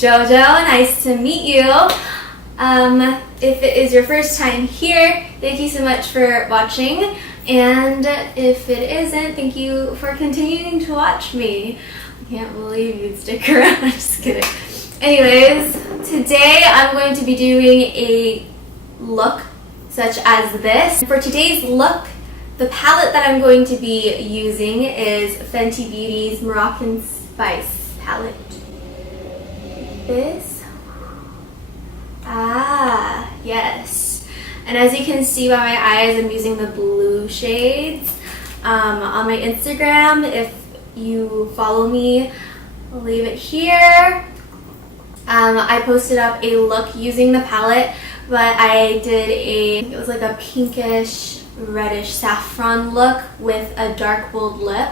Jojo, nice to meet you. If it is your first time here, thank you so much for watching, and if it isn't, thank you for continuing to watch me. I can't believe you'd stick around. I'm just kidding. Anyways, today I'm going to be doing a look such as this. For today's look, the palette that I'm going to be using is Fenty Beauty's Moroccan Spice palette. This. Yes. And as you can see by my eyes, I'm using the blue shades. On my Instagram, if you follow me, I'll leave it here. I posted up a look using the palette, but I did it was like a pinkish, reddish saffron look with a dark bold lip.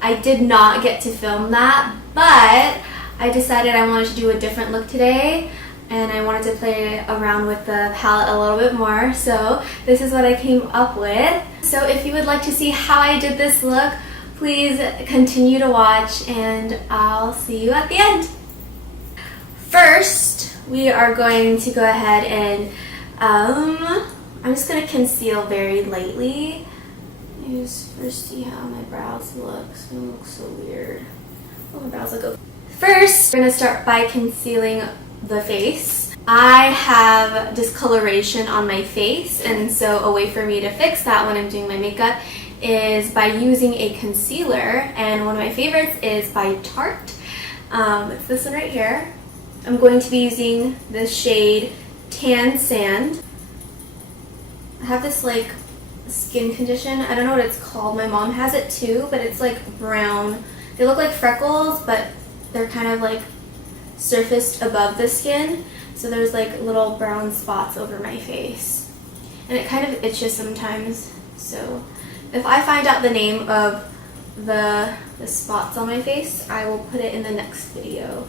I did not get to film that, but I decided I wanted to do a different look today, and I wanted to play around with the palette a little bit more, so this is what I came up with. So if you would like to see how I did this look, please continue to watch, and I'll see you at the end. First, we are going to go ahead and I'm just going to conceal very lightly. Let me just first see how my brows look. It's going to look so weird. Oh, my brows look okay. First, we're going to start by concealing the face. I have discoloration on my face, and so a way for me to fix that when I'm doing my makeup is by using a concealer, and one of my favorites is by Tarte. It's this one right here. I'm going to be using the shade Tan Sand. I have this like skin condition. I don't know what it's called. My mom has it too, but it's like brown. They look like freckles, but they're kind of like surfaced above the skin, so there's like little brown spots over my face, and it kind of itches sometimes. So if I find out the name of the spots on my face, I will put it in the next video.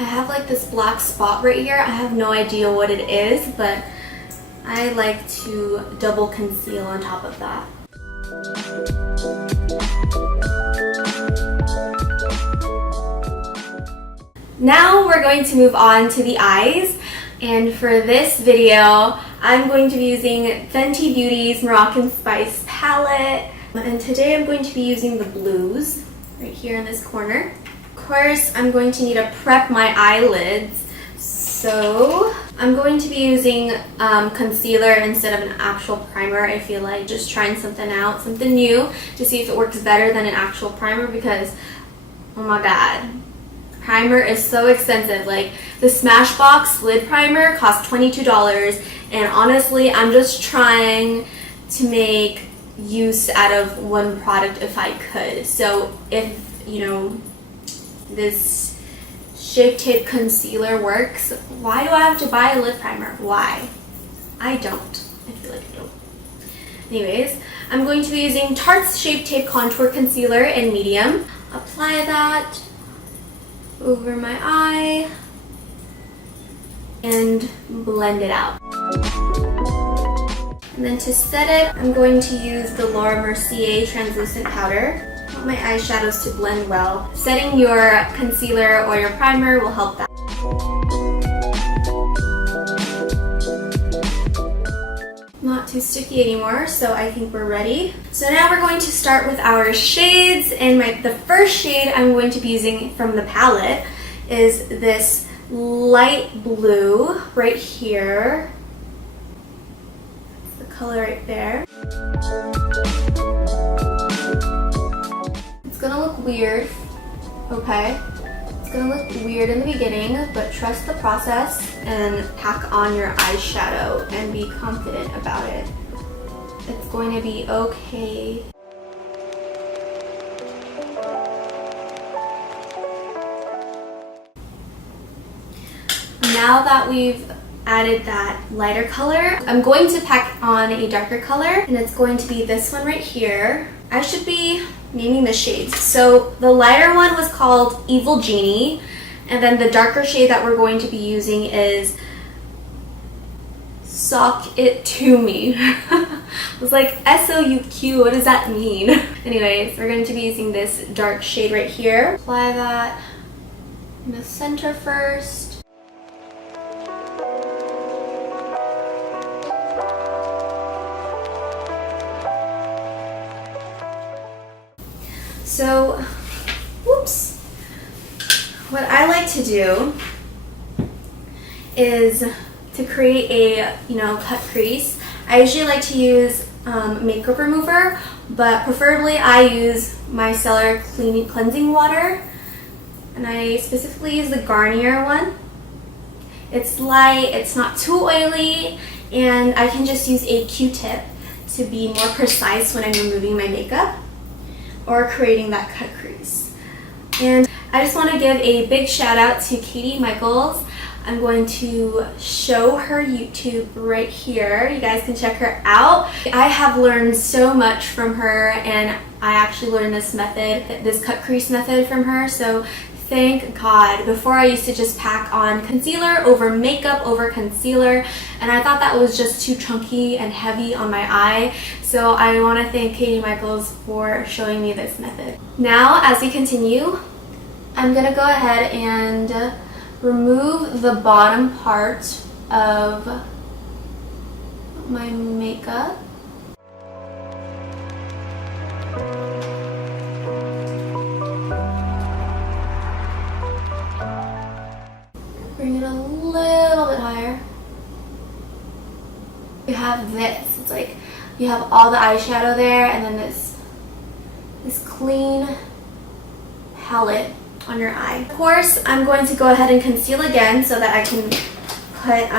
I have like this black spot right here. I have no idea what it is, but I like to double conceal on top of that. Now we're going to move on to the eyes, and for this video I'm going to be using Fenty Beauty's Moroccan Spice palette, and today I'm going to be using the blues right here in this corner. Of course, I'm going to need to prep my eyelids, so I'm going to be using concealer instead of an actual primer. I feel like just trying something out, something new, to see if it works better than an actual primer, because oh my god, primer is so expensive. Like the Smashbox lid primer costs $22, and honestly I'm just trying to make use out of one product if I could. So if you know this Shape Tape concealer works, why do I have to buy a lip primer? Why? I don't. I feel like I don't. Anyways, I'm going to be using Tarte's Shape Tape Contour Concealer in medium. Apply that over my eye and blend it out. And then to set it, I'm going to use the Laura Mercier translucent powder. I want my eyeshadows to blend well. Setting your concealer or your primer will help that. Not too sticky anymore, so I think we're ready. So now we're going to start with our shades, and the first shade I'm going to be using from the palette is this light blue right here. That's the color right there. It's gonna look weird, okay? It's gonna look weird in the beginning, but trust the process and pack on your eyeshadow and be confident about it. It's going to be okay. Now that we've added that lighter color, I'm going to pack on a darker color, and it's going to be this one right here. I should be naming the shades. So the lighter one was called Evil Genie, and then the darker shade that we're going to be using is Sock It To Me. It was like S-O-U-Q, what does that mean? Anyways, we're going to be using this dark shade right here. Apply that in the center first. So, whoops. What I like to do is to create a, cut crease. I usually like to use makeup remover, but preferably I use my micellar cleansing water, and I specifically use the Garnier one. It's light, it's not too oily, and I can just use a Q-tip to be more precise when I'm removing my makeup or creating that cut crease. And I just want to give a big shout out to Katie Michaels. I'm going to show her YouTube right here. You guys can check her out. I have learned so much from her, and I actually learned this method, this cut crease method from her. So thank God. Before I used to just pack on concealer over makeup over concealer, and I thought that was just too chunky and heavy on my eye. So I want to thank Katie Michaels for showing me this method. Now, as we continue, I'm going to go ahead and remove the bottom part of my makeup. Bring it a little bit higher. You have this. It's like you have all the eyeshadow there, and then this clean palette on your eye. Of course, I'm going to go ahead and conceal again so that I can put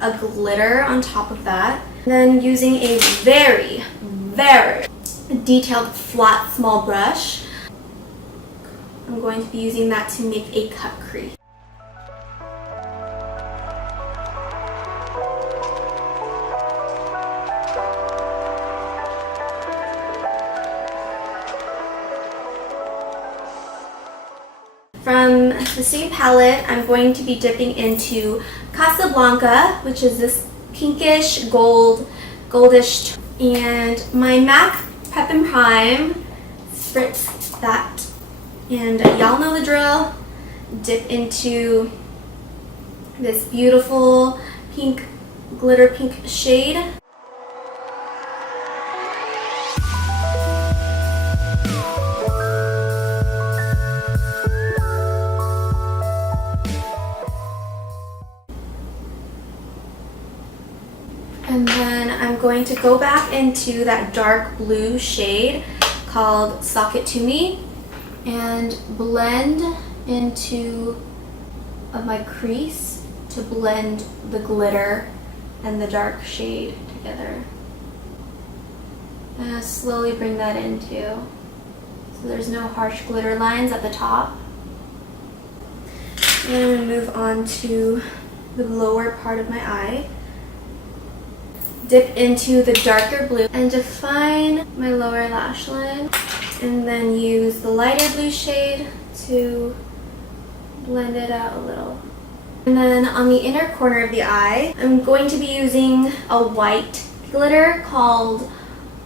a glitter on top of that. And then using a very, very detailed flat small brush, I'm going to be using that to make a cut crease. From the same palette, I'm going to be dipping into Casablanca, which is this pinkish goldish, and my MAC Prep and Prime, spritz that, and y'all know the drill. Dip into this beautiful pink, glitter pink shade. And then I'm going to go back into that dark blue shade called Sock It To Me and blend into my crease to blend the glitter and the dark shade together. And I'll slowly bring that in too, so there's no harsh glitter lines at the top. And then I'm going to move on to the lower part of my eye. Dip into the darker blue and define my lower lash line, and then use the lighter blue shade to blend it out a little. And then on the inner corner of the eye, I'm going to be using a white glitter called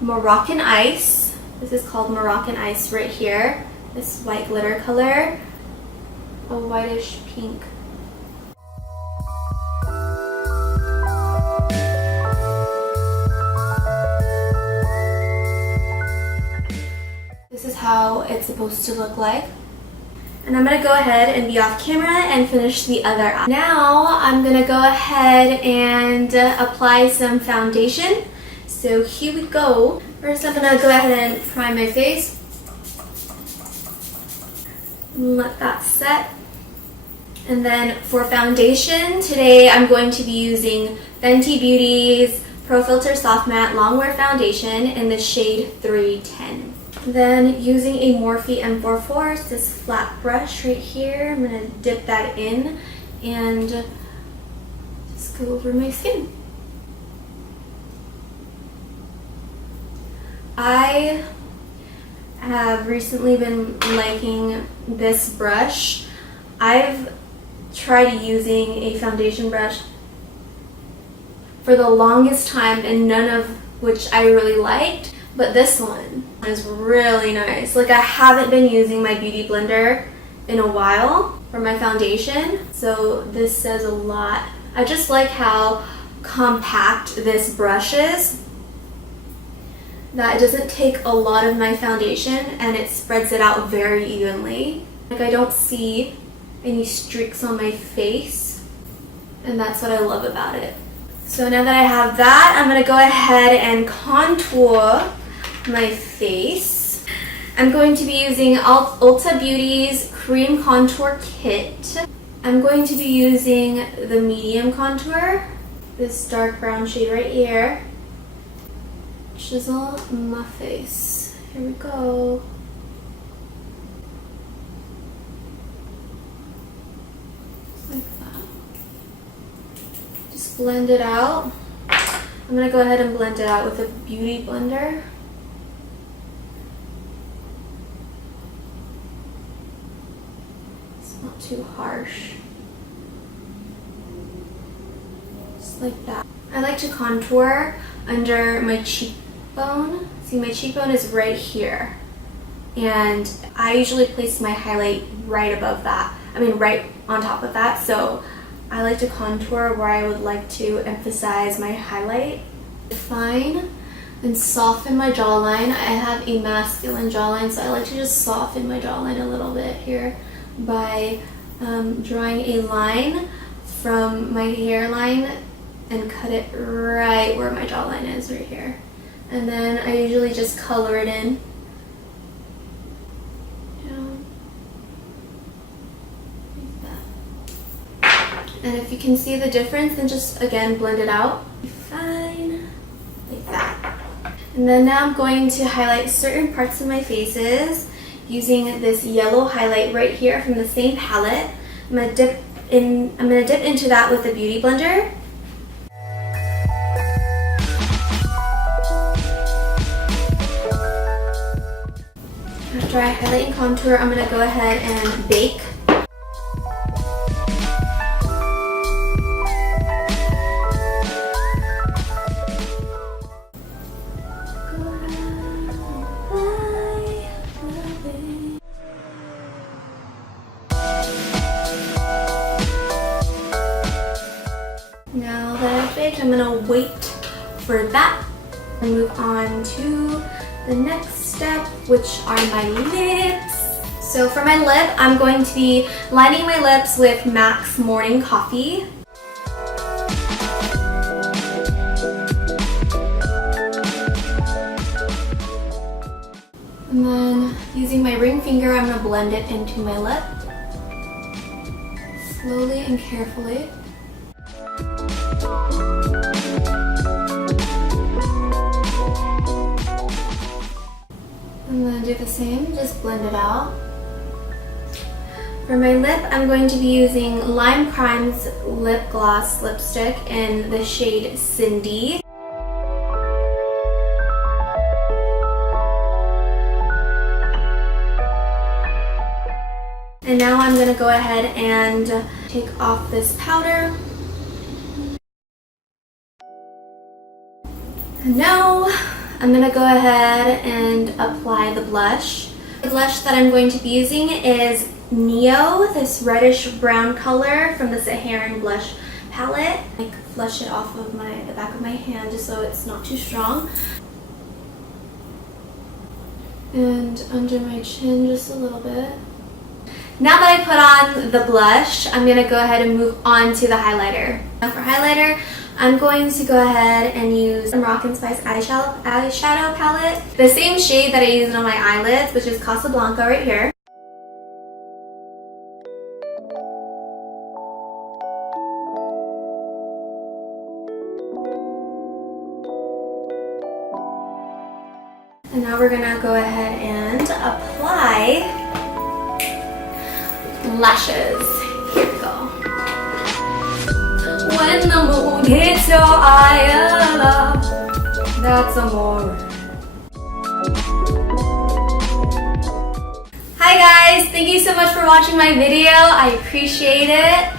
Moroccan Ice. This is called Moroccan Ice right here. This white glitter color, a whitish pink. This is how it's supposed to look like. And I'm going to go ahead and be off camera and finish the other eye. Now I'm going to go ahead and apply some foundation. So here we go. First I'm going to go ahead and prime my face. Let that set. And then for foundation, today I'm going to be using Fenty Beauty's Pro Filtr Soft Matte Longwear Foundation in the shade 310. Then using a Morphe M44, it's this flat brush right here. I'm going to dip that in and just go over my skin. I have recently been liking this brush. I've tried using a foundation brush for the longest time and none of which I really liked, but this one is really nice. Like, I haven't been using my beauty blender in a while for my foundation, so this says a lot. I just like how compact this brush is, that it doesn't take a lot of my foundation and it spreads it out very evenly. Like, I don't see any streaks on my face, and that's what I love about it. So now that I have that, I'm going to go ahead and contour my face. I'm going to be using Ulta Beauty's Cream Contour Kit. I'm going to be using the medium contour, this dark brown shade right here. Chisel my face. Here we go. Like that. Just blend it out. I'm going to go ahead and blend it out with a beauty blender. It's not too harsh. Just like that. I like to contour under my cheekbone. See, my cheekbone is right here. And I usually place my highlight right above that. I mean, right on top of that. So I like to contour where I would like to emphasize my highlight. Define and soften my jawline. I have a masculine jawline, so I like to just soften my jawline a little bit here by drawing a line from my hairline and cut it right where my jawline is, right here. And then I usually just color it in. And if you can see the difference, then just again blend it out. Fine, like that. And then now I'm going to highlight certain parts of my faces using this yellow highlight right here from the same palette. I'm gonna dip into that with a beauty blender. After I highlight and contour, I'm gonna go ahead and bake. Now that I've baked, I'm gonna wait for that and move on to the next step, which are my lips. So for my lip, I'm going to be lining my lips with MAC's Morning Coffee. And then using my ring finger, I'm gonna blend it into my lip. Slowly and carefully. I'm going to do the same, just blend it out. For my lip, I'm going to be using Lime Crime's Lip Gloss Lipstick in the shade Cindy. And now I'm going to go ahead and take off this powder. And now I'm going to go ahead and apply the blush. The blush that I'm going to be using is Neo, this reddish brown color from the Saharan blush palette. I flush it off of the back of my hand just so it's not too strong. And under my chin just a little bit. Now that I put on the blush, I'm going to go ahead and move on to the highlighter. Now for highlighter, I'm going to go ahead and use the Moroccan Spice eyeshadow palette. The same shade that I used on my eyelids, which is Casablanca right here. And now we're gonna go ahead and apply lashes. Here we go. When the moon hits your eye, that's amore. Hi guys, thank you so much for watching my video. I appreciate it.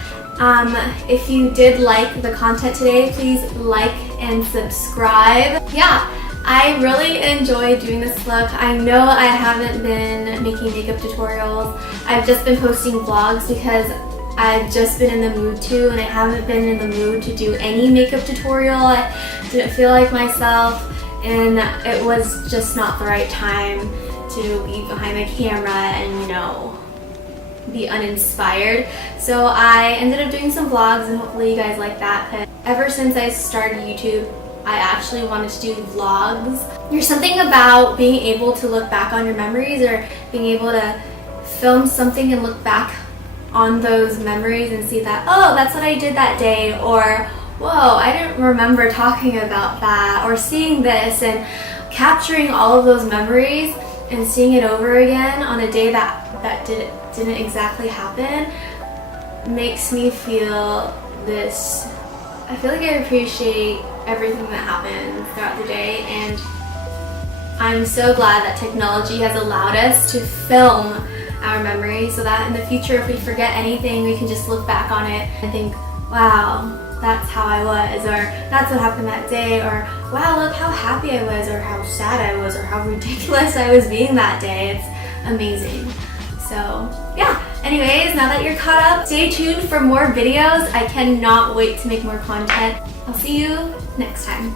If you did like the content today, please like and subscribe. Yeah, I really enjoy doing this look. I know I haven't been making makeup tutorials. I've just been posting vlogs because I've just been in the mood to, and I haven't been in the mood to do any makeup tutorial. I didn't feel like myself, and it was just not the right time to be behind the camera and, you know, be uninspired. So I ended up doing some vlogs, and hopefully you guys like that. But ever since I started YouTube, I actually wanted to do vlogs. There's something about being able to look back on your memories, or being able to film something and look back on those memories and see that, oh, that's what I did that day, or whoa, I didn't remember talking about that, or seeing this, and capturing all of those memories and seeing it over again on a day that didn't exactly happen makes me feel this. I feel like I appreciate everything that happened throughout the day, and I'm so glad that technology has allowed us to film our memories so that in the future, if we forget anything, we can just look back on it and think, wow, that's how I was, or that's what happened that day, or wow, look how happy I was, or how sad I was, or how ridiculous I was being that day. It's amazing. So yeah, anyways, now that you're caught up, stay tuned for more videos. I cannot wait to make more content. I'll see you next time.